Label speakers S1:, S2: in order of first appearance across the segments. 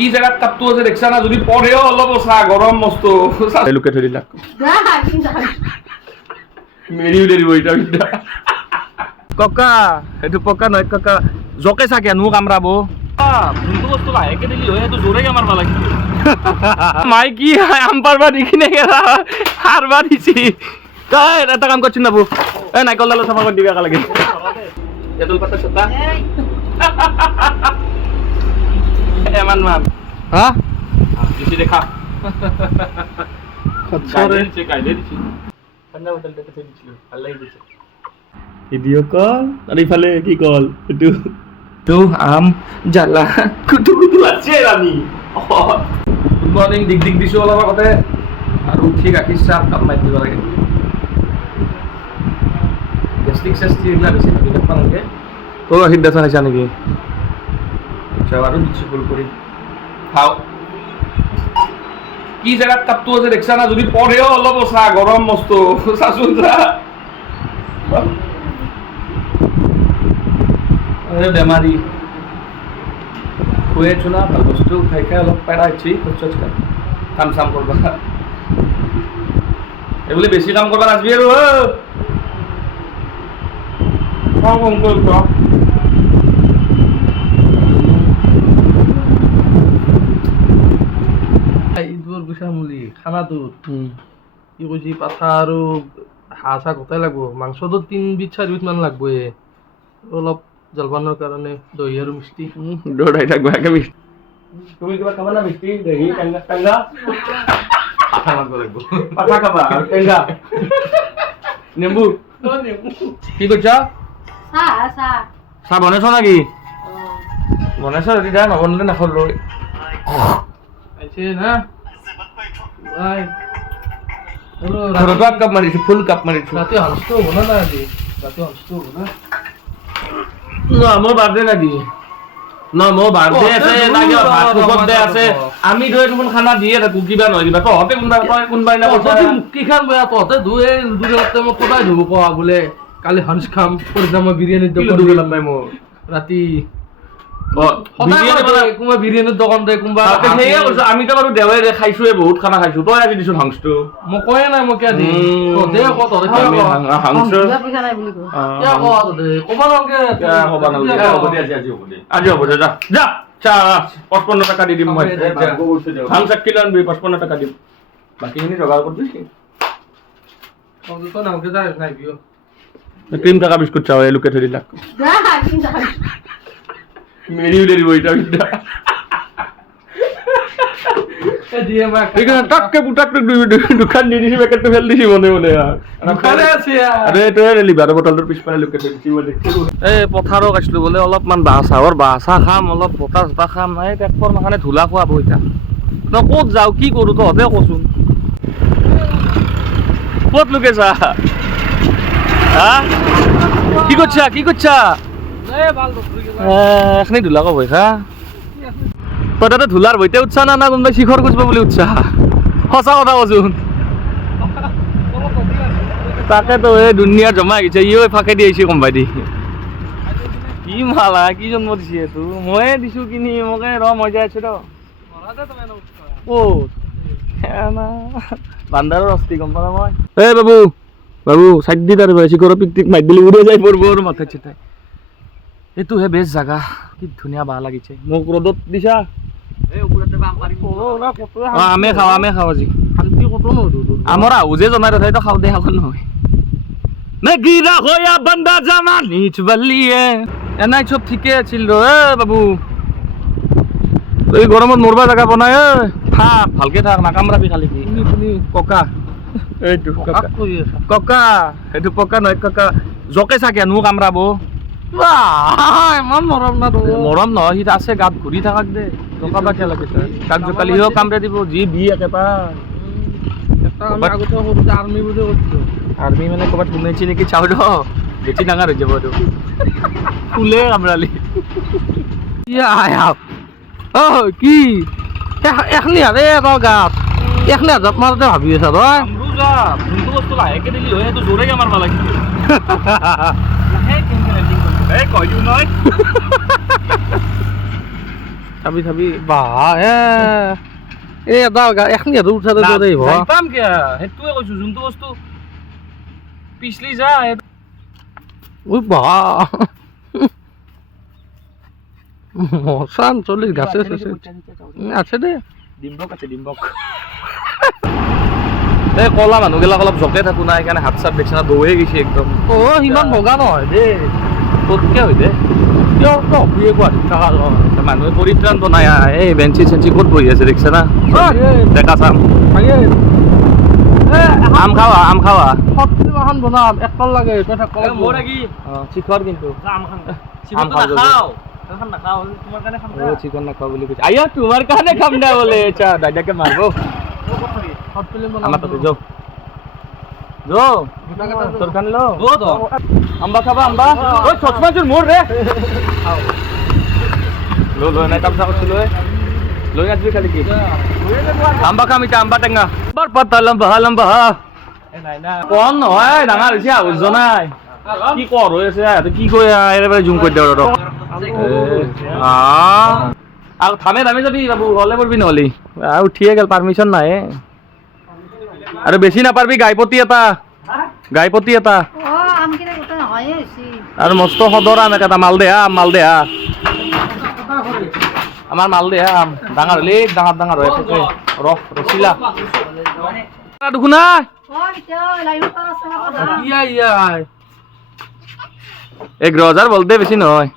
S1: কি জায়গাত কাপটো আছে দেখছা না? যদি পৰেও অলপ চা গৰম মস্ত লোকে থৈ দিলাক মেৰি উলিয়াই দিব ইটা ইটা ককা সেইটো পকা নহয় ককা। জকে চাগে নো কামৰাব। যোনটো বস্তু লাহেকে দিলি? হয় সেইটো জোৰে কামাৰবা লাগিব মাই কি আম পাৰবা দি কিনে হাৰবা দিছি। তই এটা কাম কৰছি নাবো এ নাৰিকল ডালো চাফা কৰি দিবি একেলগে। এডাল পাতা চতা এমান মান
S2: হা
S1: দিছি দেখা
S2: খচ্চৰে
S1: গাইলে দিছে গাইলে দিছে দিছিলো কল ইফালে কি কল এইটো তো আম জ্বালা। কুটু কুটু লাগছে ৰাণী গুড মৰ্ণিং দিগ দিগ দিছোঁ অলপ আগতে? আৰু উঠি গাখীৰ চাহ কাপ মাৰি দিব লাগে। গেষ্ট্ৰিক চেষ্ট্ৰিক এইবিলাক ভাবি নালাগে তই গাখীৰ দেখা খাইছা নেকি? আচ্ছা আৰু দিছোঁ ফুল কৰি। খাওঁ। কি জেগাত কাপটো আছে দেখছা না? যদি পৰেও অলপ চা গৰম বস্তু। চাচোন চা। বেমাৰী। শুই আছো না ভালো বস্তু খাই খাই অলপ পেৰা হৈছে খোজ খাই কাম চাম কৰবা। এইবুলি বেছি কাম কৰবা নাজবি আৰু কাম কম কৰিব
S2: ঈদৰ গুচামুলি খানাটোত কি কৈছি পাঠা আৰু হাঁহ চাহ গোটাই লাগব। মাংসটো তিনবিধ চাৰিবিধ মান লাগবই অলপ জলপানৰ কাৰণে দহি আৰু মিষ্টি।
S1: দৌৰাই থাকবা মিষ্টি। তুমি কিবা খাবা না মিষ্টি? দহি টেঙা টেঙা?
S2: পাঠা মাংস লাগব।
S1: পাঠা খাবা আৰু টেঙা? নেম্বু কি কৰিছা
S3: চাহ চাহ।
S1: বনাইছ নেকি? বনাইছ যদি দা নবনালে নাখালো
S2: আহিছে না?
S1: কাপ ফুল কাপ
S2: হ'ব না আজি হ'ব না?
S1: ন মোৰ বাৰ্থডে নেকি? ন মোৰ বাৰ্থডে আছে ভাত বাৰ্থডে আমি ধৰি দেখোন খানা দিয়ে থাকো কিবা নহয় কিবা তহঁতে কোনবা তই কোনবা দিনা
S2: তহঁতে
S1: কৈছা
S2: মুক্তি খান বেয়া তহঁতে দুয়ে দুৰে মই সদায় ধুব কোৱা বোলে। কালি হাঁচ খাম পৰিদিনা মই
S1: দুখ
S2: দিম। ৰাতি
S1: কৈছো আমিতো বাৰু দেওবাৰে খাইছোৱে বহুত খানা খাইছো তই আজি দিছো হাংসটো।
S2: মই কয়ে নাই মই কিয় দিম?
S1: আমি? আজি হ'ব দে। যা। যা চা পঁচপন্ন টকা দি দিম মই। হাংস এক কিলো আনবি পঁচপন্ন টকা দিম। বাকীখিনি যোগাৰ কৰি দিম
S2: তহঁতে তো নালগে যা নাই বিয়।
S1: ক্ৰীম টকা বিস্কুট চাওঁ এই লোকে থৈ দিলাক। মেৰি উলিয়াই দিব ইটা ইটা
S2: এ দিয়ে
S1: টাককে দু- দোকান দিছি পেকেটটো ফেল দিছি মনে মনে আৰু
S2: দোকানে আছে
S1: লিভাৰৰ বটলটোৰ পিছফালে লোকে পথাৰত আছিলো বোলে অলপমান বাঁহ চাহৰ বাঁহ চাহ খাম অলপ বতাহ চতাহ খাম এই ধূলা তই ক'ত যাওঁ কি কৰোঁ তহঁতে কচোন। ক'ত লোকে চা হা? কি করছা কি
S2: গেলা।
S1: এখনি ধূলা কব হা? তই তাতে ধূলাৰ বৈতে উঠছা না না কোনোবাই শিখৰ খুজব বুলি উঠছা সঁচা কথা কচোন। তাকেতো এই দুনিয়াৰ জমা আহিছে ইও ফাকে দি আহিছে কোনোবাই দি। কি মালা কি জন্ম দিছে এইটো? ময়ে দিছো কিনি মোকে ৰ মই যাই আছো ৰ। ক'ত? বান্দাৰৰ গম পালা মই? এই বাবু। বাবু চাইড দি তাৰ শিখৰৰ পিক মাৰি দিলি উৰি যাই পৰব আৰু মাথাত চিতাই এইটোহে বেচ জাগা। কি ধুনীয়া বাহ লাগিছে। মোক ৰ'দত দিছা? আমে খাওঁ আমে খাওঁ আজি। আমাৰ আহো যে জনাই তথাপিতো খাওঁ দে খাব নহয়। মেগিরা হইয়া বান্দা জামা নিচ বালিয়ে। এনাই সব ঠিকে আছিল ৰ এ বাবু। এই গৰমত মৰবা জাগা বনাই এ থাক ভালকে থাক না নাকামৰাবি খালি কি।
S2: তুমি
S1: ককা। এইটো
S2: ককা।
S1: ককা এইটো পকা নহয় ককা। জকে চাগে নো কামৰাব।
S2: ইমান মৰম না
S1: মৰম নহয় সি আছে গাত ঘূৰি থাকাক দে। জকাবা কিয় লাগে তাক জকালি সিও কামৰে দিব যি বি
S2: এটা সৰুতে আৰ্মি বুলি কৰিছিলোঁ।
S1: আৰ্মি মানে ক'ৰবাত সোমাইছে নেকি চাওঁ ৰ। বেছি ডাঙৰ হৈ যাব এইটো। ফুলে কামৰালি।
S2: অ, কি? এখ- এখনি হাৰে তই গাত। এখনি হাজাত মাৰোতে ভাবি আছা তই?
S1: যোনটো বস্তু লাহেকে দিলি হয় সেইটো জোৰেকে মাৰবা লাগিব এই কৈ দিওঁ নহয়
S2: চাবি চাবি বা এ এই এটা গা- এখনি আৰু উঠাতে
S1: বস্তু পিছলি যা
S2: বা মচান চল্লিছ গাছে আছে আছে দে
S1: ডিম্বক আছে ডিম্বক এই কলা মানুহবিলাক অলপ জকে থাকো না সেইকাৰণে হাত চাত না দৌৰে গৈছে একদম
S2: অ সিমান বগা নহয় দেই
S1: ক'তকে হৈ দে
S2: কিয় নহুয়ে গুৱাহাটীত থকা লয়
S1: মানুহে পৰিত্ৰাণ বনাই আহ, এই বেঞ্চি চেঞ্চি ক'ত বহি আছে দেখিছে না? ডেকা চাম।
S2: থাকে
S1: আম খাৱা আম খাৱা।
S2: সত্তৰ এখন বনাম একল লাগে তই থাক
S1: অঁ চিখৰ কিন্তু। আম খাওঁ যদি। অ' চিকন নাখাওঁ বুলি কৈছে। আইয়া তোমাৰ কাৰণে খাম দে বোলে চা দাদাকে মাৰিব। আমাৰ তাতে যাওঁ। যাওঁ তোৰ কাৰণে ল। আম্বা খাবা আম্বা। ঐ চচমাযোৰ মোৰ ৰে লৈ লৈ নাই তামচা কৰিছো লৈ লৈ নাযাবি খালি কি? আম্বা খাম এতিয়া আম্বা টেঙা বৰ পাতা লম্বা লম্বা কম নহয় ডাঙৰ হৈছে আহুজ নাই? কি কৰ হৈ আছে কি কৈ একেবাৰে জুম কৰি দিওঁ ৰ আৰু থামে থামে যাবি বাবু হলে পৰবি নহ'লে। উঠিয়ে গেল পাৰ্মিশ্যন নাই আৰু বেছি নাপাৰবি গাইপতি এটা। গাইপতি এটা। আৰু মস্ত সদৰ আম এটা মালদেহা আম মালদেহা আমাৰ মালদেহা আম ডাঙৰ হ'লে ডাঙৰ ডাঙৰ হৈ আছে ৰস ৰচিলা দেখোন এঘাৰ হাজাৰ বলদে বেছি নহয়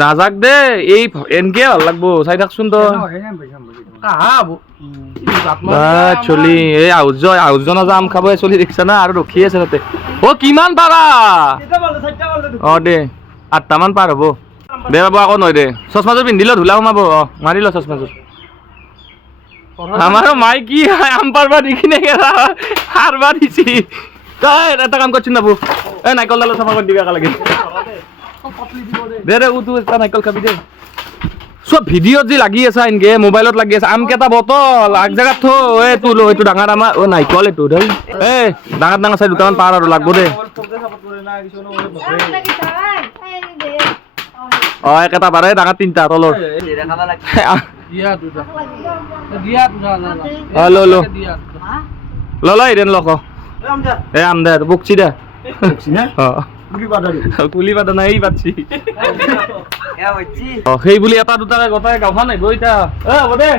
S1: নাযাক দে এই এনকে ভালো লাগব চাই থাকচোন তই বা চলি। এই আহুজ আহুজনৰ যে আম খাব চলি দেখিছা না? আৰু ৰখি আছে তাতে। অ কিমান পাৰা? অ দে আঠটামান পাৰ হ'ব। দে বাবু আকৌ নহয় দে। চচমাযোৰ পিন্ধি ল ধূলা সোমাব। অ মাৰি ল চচমাযোৰ। আমাৰো মাই কি আম পাৰবা দি কিনে হাৰবা দিছি। তই এটা কাম কৰচোন বাবু। এই নাৰিকল ডালো চাফা কৰি দিবি একেলগে। দে। দে উঠো এটা নাৰিকল খাবি দে। চব ভিডিঅ'ত যি লাগি আছে এনকে মোবাইলত লাগি আছে আম কেইটা বটল আগ জেগাত থ এই তোৰ এইটো ডাঙৰ আমাৰ অ' নাৰিকল এইটো দেই এ ডাঙৰ ডাঙৰ চাই দুটামান পাৰ আৰু লাগব দে।
S3: অ,
S1: একেটা পাৰে ডাঙৰ তিনিটা তলৰ। ল ল। ল ল এদিন লক এ আম দে বকছি দে। অ। পুলি পাতা নাই অ সেই বুলি এটা দুটাকে গোটাই গাঁওখন আহিব এতিয়া এ হ'ব দে।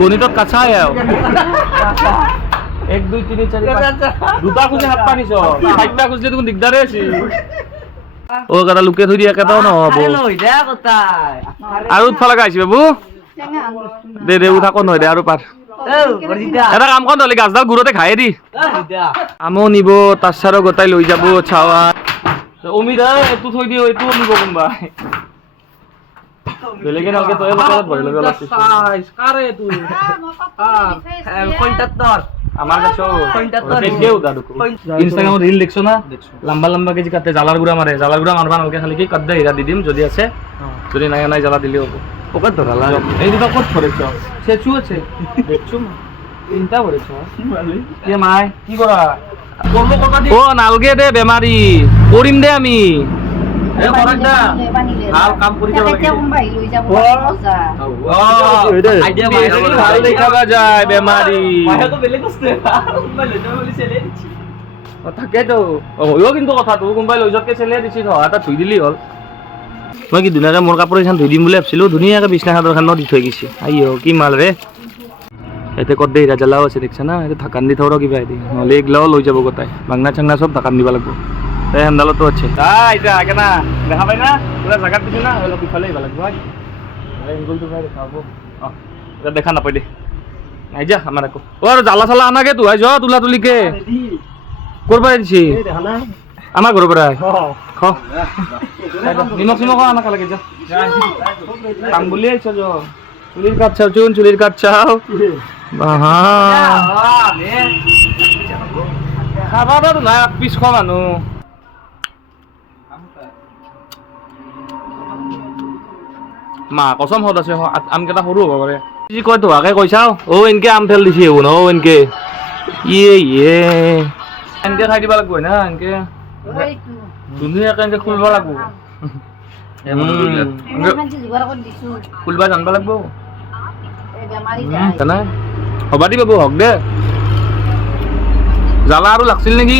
S1: গণিতত কাছাই আৰু এক দুই তিনি চাৰি দুটা খুঁজে সাতটা নিছ চাৰিটা খুঁজলে দেখোন দিগদাৰে আছিল অ এটা লোকে থৈ দিয়া একেটাও নহ'ব। আৰু উঠবা লগা আহিছে বাবু। দে দে উঠাকো নহয় দে আৰু পাৰ। এটা কাম কর নহ'লে গাছডাল ঘূৰতে খাইয়ে দি। আমো নিব তাচাৰো গোটাই লৈ যাব চাৱা অমিত এইটো থৈ দিও এইটো নিব কোনোবাই। বেলেগে নালকে তই লগত ভৰি ল'ব লাগছিল
S2: সাইজ কারে তুই
S3: দি face দিয়ে।
S1: আমার কাছেও দেখেও দাদু ইনস্টাগ্রামত রিল দেখছ না? লম্বা লম্বা কেজি কাটতে জালার গুড়া মারে। জালার গুড়া মারবা নালকে খালি কি কাট দে হিরা দি দিম যদি আছে যদি নাই নাই জ্বালা দিলে হ'ব। পকেট ধরালা এই দুটা ক'ত আছে দেখছ কে মাই কি করা? ও নালগে দে বেমারি। কৰিম দে আমি। ভালো কাম কৰি যাব লাগে। যায় বেমাৰী তাকেতো কিন্তু কথাটো কোনোবাই লৈ যোৱাতকে চেলিয়াই দিছি ধৰা এটা ধুই দিলি হ'ল। মই কি ধুনীয়াকৈ মোৰ কাপোৰ এখন ধুই দিম বুলি ভাবিছিলোঁ ধুনীয়াকৈ বিছনা চাদৰখন দি থৈ গৈছে। আইঅ কি মাল ৰে। ইয়াতে ক'ত দেই জ্বালাও আছে দেখিছা না? এইটো ঢাকান দি থওঁ কিবা এদি নহ'লে এইগিলাও লৈ যাব গোটাই। বাংনা চাংনা চব ঢাকান দিব লাগিব। এই হেণ্ডালতো আছে এতিয়া আগে না দেখা পাই না জাগাত দিছে না অলপ ইফালে আহিব লাগিব হয় এংগুলটো পাই দেখা হ'ব অঁ এতিয়া দেখা নাপায় দে নাই যা আমাৰ আকৌ জ্বালা চালা আনাকে তো যোৱা তোলা তুলিকে পৰা দিছে? আমাৰ ঘৰৰ পৰা খ। নিমখ চিমখ আনাকা লাগে যা। কাম বুলি আহিছ যা। চুলিৰ কাট চাও চোন চুলিৰ কাট চাও। বাহা। নাই এক পিছ খোৱা মানুহ মা কচম হত আছে আম কেইটা সৰু হ'ব পাৰে। যি কয় তোহাকে কৈছাও অ এনকে আম ফেল দিছে ন অ এনকে। ইয়ে ইয়ে। এনেকে খাই দিব লাগব না এনেকে। ধুনীয়াকে এনেকে খুলব লাগব। খুলবা জানবা লাগব। হবা দি বাবু হক দে। জ্বালা আৰু লাগছিল নেকি?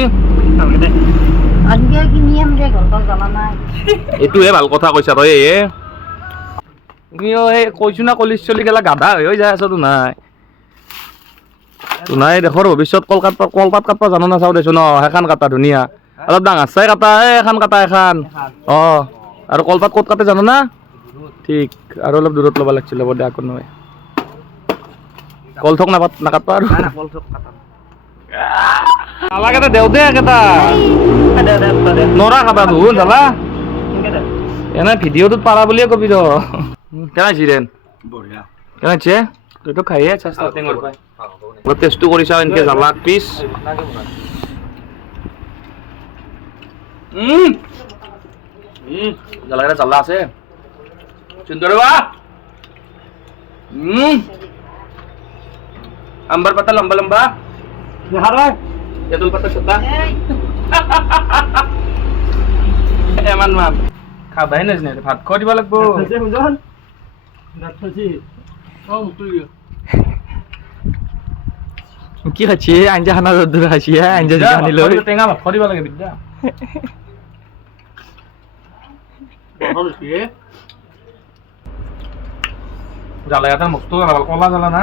S1: এইটোহে ভালো কথা কৈছা তই এ। তুমিও এই কৈছো না কলেজ চলি গেলা গাধা হৈ হৈ যাই আছ নাই তো নাই দেশৰ ভৱিষ্যত কলকাত কলপাত কাটবা জানো না চাওঁ দেচোন ন সেইখন কাটা ধুনীয়া। অলপ ডাঙৰ চাই কাটা এ এখন কাটা এখন অঁ আৰু কলপাত ক'ত কাটে জানো না ঠিক আৰু অলপ দূৰত ল'ব লাগিছিল হ'ব দে একো নহয়। কল থক নাপাত নাকাটবা আৰু। নালাগে দে দেও দে একেটা। নৰা খাবা ধুন জ্বালা এনে ভিডিঅ'টোত পাৰা বুলিয়ে কবি ৰ। ৰেন কেনাইছে তইতো খাইয়ে আছা ষ্টাৰ্টিঙৰ পৰাই। অলপ টেষ্টটো কৰি চাওঁ এনেকে জ্বালা পিচ উম উম জ্বালাকেইটা জ্বালা আছে। সুন্দৰ বা। উম। আম্বাৰ পাতা লম্বা লম্বা। তেঁতুল পাতা চোতা এমান মান। খাবাই নাজানে ভাত খোৱা দিব লাগব।
S4: কি খাচ্ছি আঞ্জা খানা দূরে খাচ্ছি হ্যাঁ আঞ্জা জিকা আনি লৈ
S1: টেঙা ভাত খোৱা লাগে বিদ্যা জ্বালা এটা মস্ত জ্বালা কলা জ্বালা না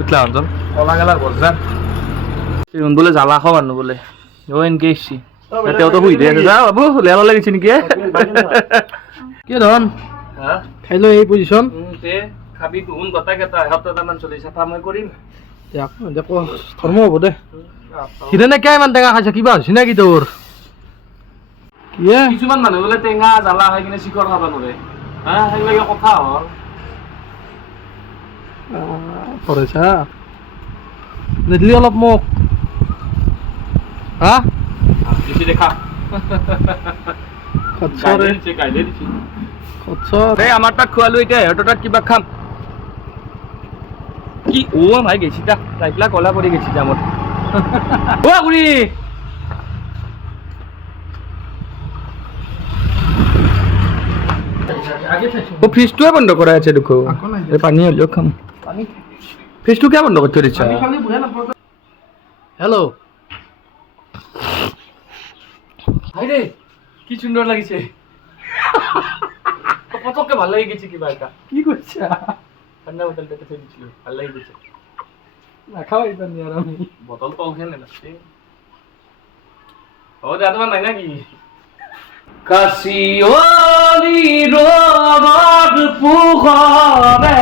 S4: উঠলা অঞ্চল
S1: কলা গেলার বজার বলে জ্বালা খাও মানুহ বোলে ও এনকে এসছি তেওঁতো শুই দিয়ে আছে যা বাবু লেলা লাগিছে নেকি
S2: কি ধন? খাই লৈ এই পজিশ্যন
S1: তে খাবি গুণ গোটাই কেইটা? এসপ্তাহমান চলি চাফা মই কৰিম।
S2: দেখো ধৰ্ম হ'ব দে। সিদিনা কিয় ইমান টেঙা খাইছা? কিবা হৈছে নেকি তোৰ? কি
S1: কিছুমান মানুহ বোলে টেঙা জ্বালা খাই কিনে চিকৰ খাব নোৱাৰে। হা সেইবিলাকে কথা হ'ল।
S2: কৰিছা নিদিলি অলপ মোক। হা?
S1: দেখা। এই কিবা খাম। কি? ভাই গেছি তা কলা গেছি ও ফ্ৰিজটোৱে বন্ধ কৰাই আছে দেখো। এই পানী হ'লেও খাম। ফ্ৰিজটো কিয় বন্ধ কৰি থৈ দিছা
S2: হেল্ল'
S1: ভাইরে কি সুন্দর লাগিছে। পতকে ভালো লাগি গেছে কিবা এটা
S2: কি কৈছা
S1: ঠান্ডা বোতলটা থৈ দিছিল ভালো লাগি গেছে
S2: নাখাওঁ এইবাৰ নিয়াৰ আমি।
S1: বটল তল খেলে লাগছে ও দাদা নাই নাকি? কাশিয়লি রোদ পুখরে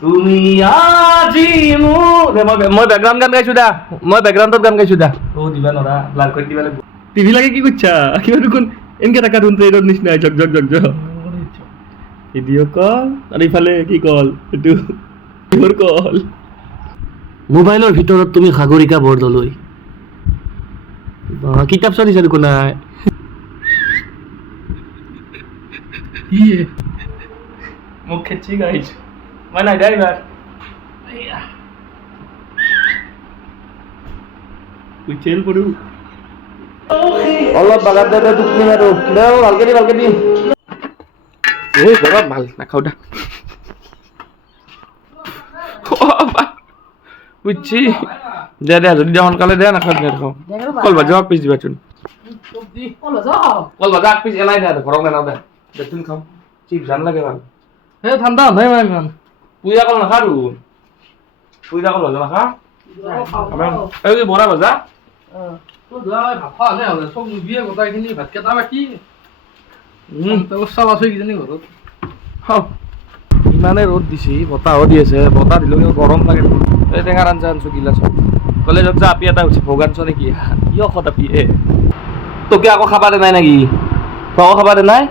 S1: তুমি আজি মোৰ মই বেকগ্ৰাউণ্ড গান গাইছো দা মই বেকগ্ৰাউণ্ডত গান গাইছো দা। ও দিবা নৰা ব্লাৰ কৰি দিবা লাগিব। টিভি লাগে কি কৰিছা কিবা দেখোন এনেকে থাকা দেখোন ট্ৰেইনৰ নিচিনা জক জক জক জক ভিডিঅ' কল আৰু ইফালে কি কল এইটো কিহৰ কল মোবাইলৰ ভিতৰত তুমি সাগৰিকা বৰদলৈ কিতাপ চলিছে দেখোন নাই।
S2: কি?
S1: মোক খেচি গাইছো। মই নাই দে এইবাৰ। উঠিল পৰো অলপ বাগাত দে টোপনি মাৰো দে অ, ভালকে দি ভালকে দি। এই ঘৰত ভালো নাখাওঁ দা। বুজছি দে দে যদি দে সোনকালে দে নাখাওঁ দে নাখাওঁ। কল ভাজা আগ পিছ দিবাচোন কল ভাজা আগ পিছ এলাই দে ঘৰক নেনাও দে। দেচোন খাওঁ। চিপ জান লাগে ভালো।
S2: হে ঠাণ্ডা নাই মানে ইমান
S1: পূজা কল নাখাৰো পূজা কল ভাজা নাখা। এই যে বৰা
S2: তোৰ ভাত খোৱা হ'লে হ'লে চব নিবিয়ে গোটাইখিনি ভাতকেইটা বাকী চাল আছে কিজানি ঘৰত।
S1: ইমানে ৰ'দ দিছে বতাহো দি আছে বতাহ দিলেও কিন্তু গৰম লাগে এই টেঙাৰ আঞ্জা আনছো গিলাচত। কলেজত যে আপি এটা হৈছে ভগানছ নেকি? কি ঔষধ আপি এ? তোকে আকৌ খাবা দে নাই নেকি? তই খাবা দে নাই?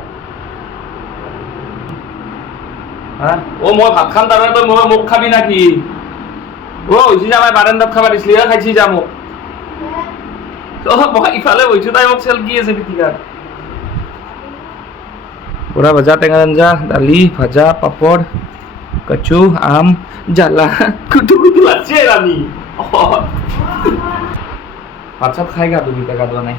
S1: অ মই ভাত খাম তাৰমানে তই মই মোক খাবি নাকি? অ হৈছে যা বাৰান্দাত খাবা দিছিলি খাইছি যা মোক। পুৰা ভাজা টেঙা আঞ্জা দালি ভাজা পাপৰ কচু আম জালা কুটু কুটু আছে রানি ভাত চাত খাই গা তুমি গা নাই